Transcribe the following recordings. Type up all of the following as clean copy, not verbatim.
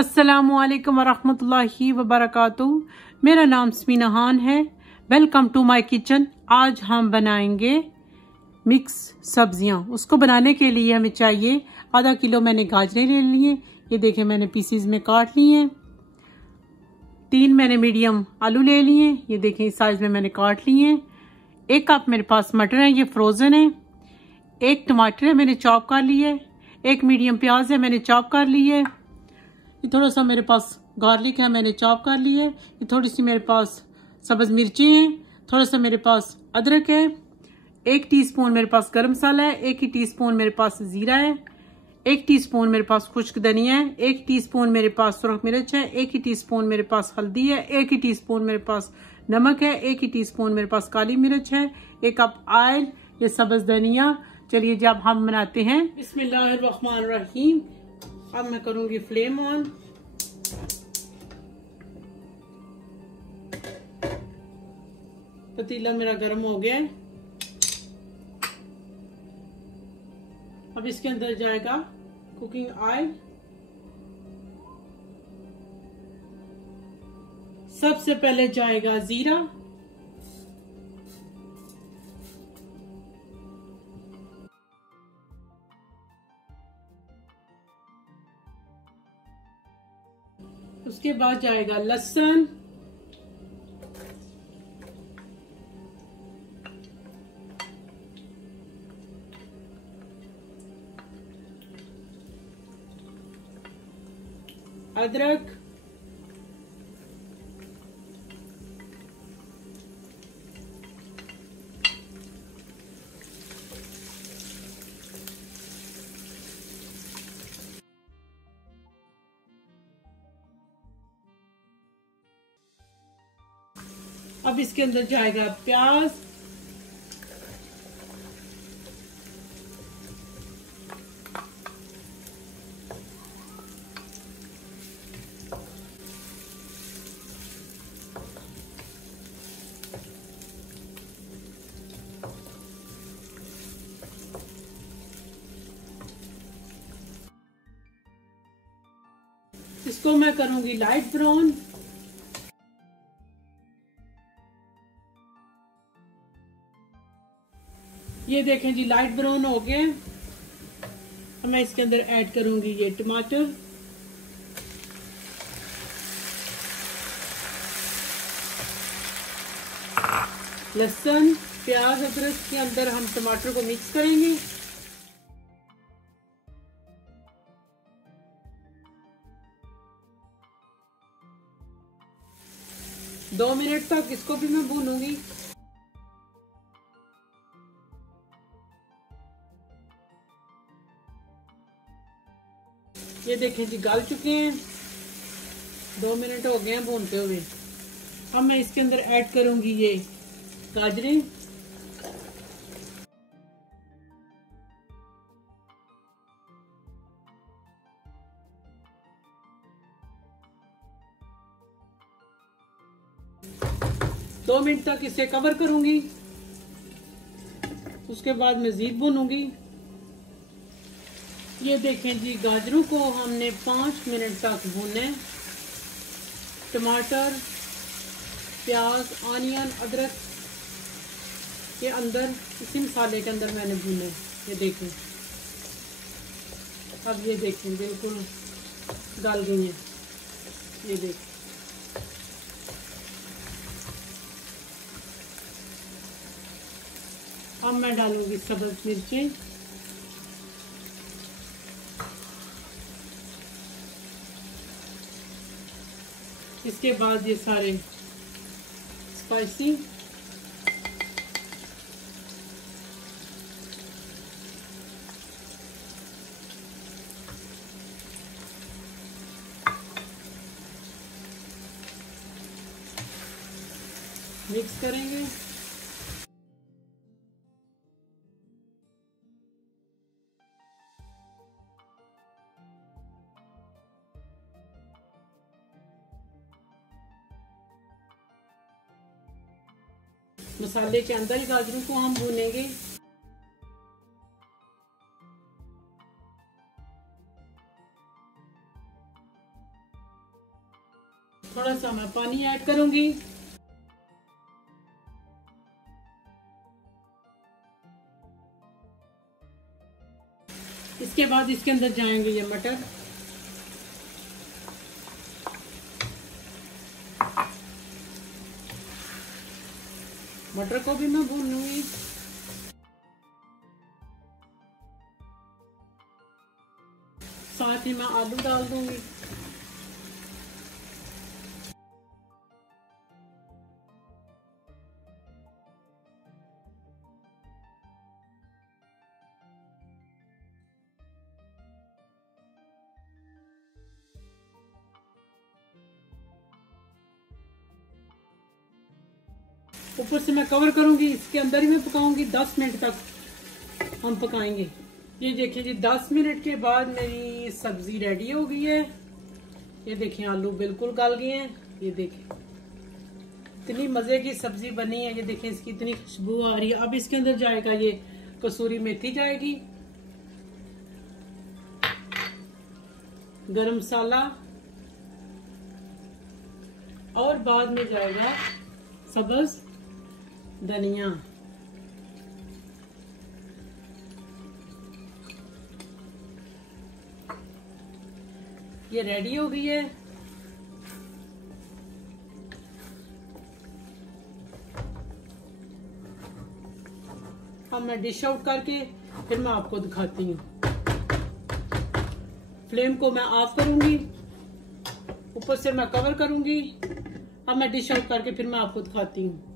अस्सलामुअलैकुम वरहमतुल्लाहि वबरकातुहू। मेरा नाम समीना है। Welcome to my kitchen. आज हम बनाएंगे मिक्स सब्जियां। उसको बनाने के लिए हमें चाहिए आधा किलो मैंने गाजरें ले ली हैं। ये देखें मैंने पीसीज में काट ली हैं। 3 मैंने मीडियम आलू ले लिए हैं। ये देखें इस साइज में मैंने काट लिए हैं। 1 कप मेरे पास मटर है, ये फ्रोजन है। 1 टमाटर है, मैंने चॉप कर ली है। 1 मीडियम प्याज है, मैंने चॉप कर ली है। ये थोड़ा सा मेरे पास गार्लिक है, मैंने चॉप कर ली है। ये थोड़ी सी मेरे पास सब्ज मिर्ची है। थोड़ा सा मेरे पास अदरक है। 1 टीस्पून मेरे पास गरम मसाला है। 1 ही टीस्पून मेरे पास जीरा है। 1 टीस्पून मेरे पास खुश्क धनिया है। 1 टीस्पून मेरे पास सुरख मिर्च है। 1 ही टीस्पून मेरे पास हल्दी है। 1 ही टीस्पून मेरे पास नमक है। 1 ही टीस्पून मेरे पास काली मिर्च है। 1 कप ऑयल, ये सब्ज धनिया। चलिए जब हम बनाते हैं। बिस्मिल्लाहिर्रहमानिर्रहीम। अब मैं करूंगी फ्लेम ऑन। पतीला मेरा गर्म हो गया है। अब इसके अंदर जाएगा कुकिंग ऑयल। सबसे पहले जाएगा जीरा। उसके बाद जाएगा लहसुन। अदरक। अब इसके अंदर जाएगा प्याज। इसको मैं करूंगी लाइट ब्राउन। ये देखें जी लाइट ब्राउन हो गए। अब मैं इसके अंदर ऐड करूंगी ये टमाटर। लहसुन, प्याज, अदरक के अंदर हम टमाटर को मिक्स करेंगे। दो मिनट तक इसको भी मैं भूनूंगी। ये देखें जी गल चुके हैं। 2 मिनट हो गए हैं भूनते हुए। अब मैं इसके अंदर ऐड करूंगी ये गाजरें। दो मिनट तक इसे कवर करूंगी। उसके बाद मजीद भूनूंगी। ये देखें जी गाजरों को हमने 5 मिनट तक भूना है। टमाटर, प्याज, ऑनियन, अदरक के अंदर इसी मसाले के अंदर मैंने भूने। ये देखें, अब ये देखें बिल्कुल गल गई है। ये देखें, अब मैं डालूंगी सब्ज मिर्चें। इसके बाद ये सारे स्पाइसी। मिक्स करेंगे। मसाले के अंदर ही गाजरों को हम भूनेंगे। थोड़ा सा मैं पानी ऐड करूंगी। इसके बाद इसके अंदर जाएंगे ये मटर। मटर को भी मैं भून लूंगी। साथ ही मैं आलू डाल दूंगी। ऊपर से मैं कवर करूंगी, इसके अंदर ही मैं पकाऊंगी। 10 मिनट तक हम पकाएंगे। ये देखिए जी 10 मिनट के बाद मेरी सब्जी रेडी हो गई है। ये देखिए आलू बिल्कुल गल गए हैं। ये देखिए इतनी मजे की सब्जी बनी है। ये देखिए इसकी इतनी खुशबू आ रही है। अब इसके अंदर जाएगा ये कसूरी मेथी जाएगी, गरम मसाला, और बाद में जाएगा सब्ज धनिया। ये रेडी हो गई है। अब मैं डिश आउट करके फिर मैं आपको दिखाती हूँ। फ्लेम को मैं ऑफ करूंगी, ऊपर से मैं कवर करूंगी। अब मैं डिश आउट करके फिर मैं आपको दिखाती हूँ।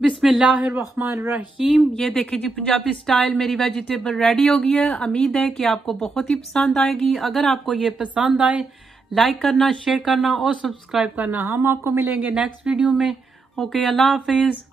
बिस्मिल्लाहिर्रहमानिर्रहीम। ये देखिए जी पंजाबी स्टाइल मेरी वेजिटेबल रेडी हो गई है। उम्मीद है कि आपको बहुत ही पसंद आएगी। अगर आपको ये पसंद आए लाइक करना, शेयर करना और सब्सक्राइब करना। हम आपको मिलेंगे नेक्स्ट वीडियो में। ओके, अल्लाह हाफिज।